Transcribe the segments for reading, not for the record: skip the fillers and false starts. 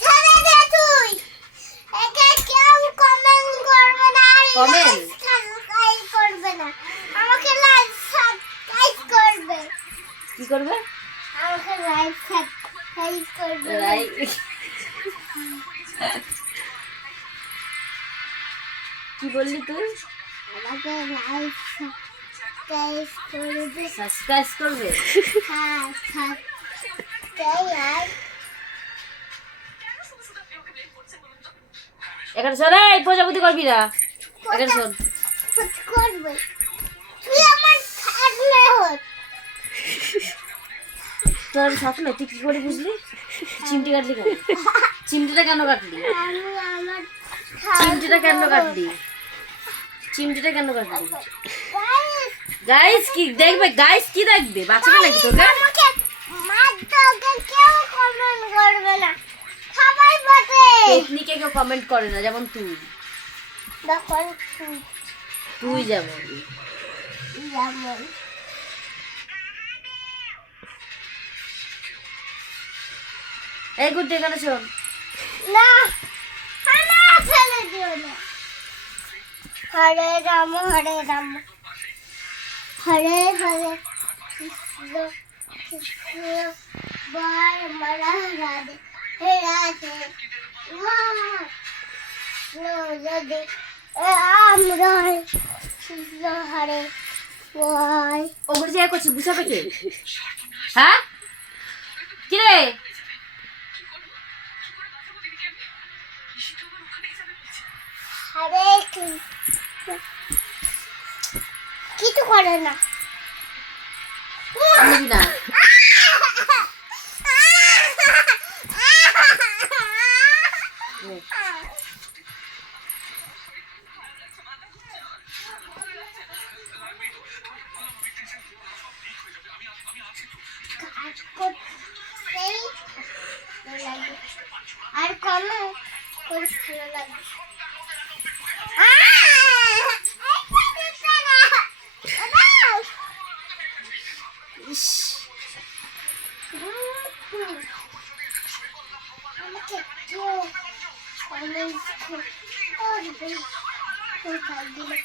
ছেড়ে দে তুই। একে কেউ কমেন্ট করবে না, কমেন্ট সাবস্ক্রাইব করবে না। আমাকে লাইক সাবস্ক্রাইব করবে। কি করবে? আমাকে লাইক সাবস্ক্রাইব করবে। কি বললি তুই? আমাকে লাইক সাবস্ক্রাইব করবে। সাবস্ক্রাইব করবে? হ্যাঁ, সাবস্ক্রাইব। এখানে শোন, এই প্রজাপতি করবি না। এখানে শোন, করবে। তুই আমার থাকলে হত। তোর আমি থাক না, তুই কি করে বুঝলি? চিমটি কাটলি কেন? চিমটিটা কেন কাটলি? আমি আমার চিমটিটা কেন কাটলি? চিমটিটা কেন কাটলি? গাইস কি দেখবে? গাইস কি দেখবে? বাঁচবে নাকি তোকে? আমাকে মারতে কেউ কমেন্ট করবে না, সবাই বলে। টেকনিকে কেউ কমেন্ট করে না, যেমন তুই। দেখুন তুই যেমন যেমন এই গুড এখানে শোন। না, না ফেলে দিও না। হরে রাম হরে রাম হরে হরে কৃষ্ণ কৃষ্ণ বল মারা রাধে হে রাধে রাধে রাম রায় কৃষ্ণ হরে বল। ওগুলো যে করছিস বুঝাবে কে? হ্যাঁ কি রে? হরে কিছু করে না। আমি না আর কমে ভালো লাগে। আমাকে কেউ কমেন্ট করবে।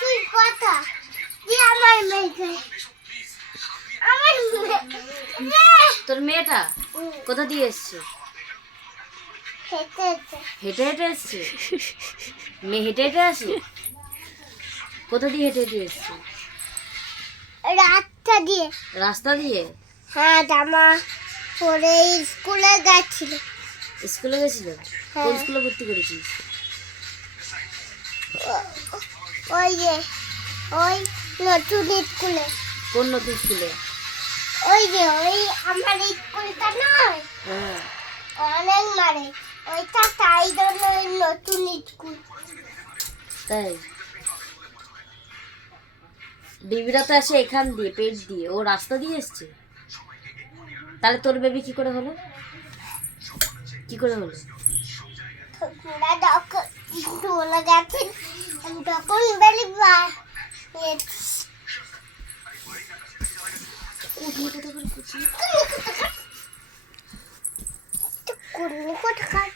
তুই কথা যে আমার মেয়েকে আমার তোর মেয়েটা কোথা দিয়ে এসছে? হেঁটে হেঁটে এসছে? মেয়ে হেঁটে হেঁটে আসে? কোথা দিয়ে হেঁটে হেঁটে এসছে? রাস্তা দিয়ে। রাস্তা দিয়ে? হ্যাঁ, জামা পরে স্কুলে গেছিল। স্কুলে গেছিল? কোন স্কুলে ভর্তি করেছিস? ওই যে ওই নতুন স্কুলে। কোন নতুন স্কুলে? ওই যে ওই আমার স্কুলটা নয়, হ্যাঁ অনেক মারে ওইটা, তাই জন্য ওই নতুন স্কুল। তাই বেবিরা তো আসে এখান দিয়ে, পেট দিয়ে। ও রাস্তা দিয়ে এসছে? তাহলে তোর বেবি কি করে হলো? কি করে হলো? তোরা যখন চলে গেছেন তখন বেলি কোথাকার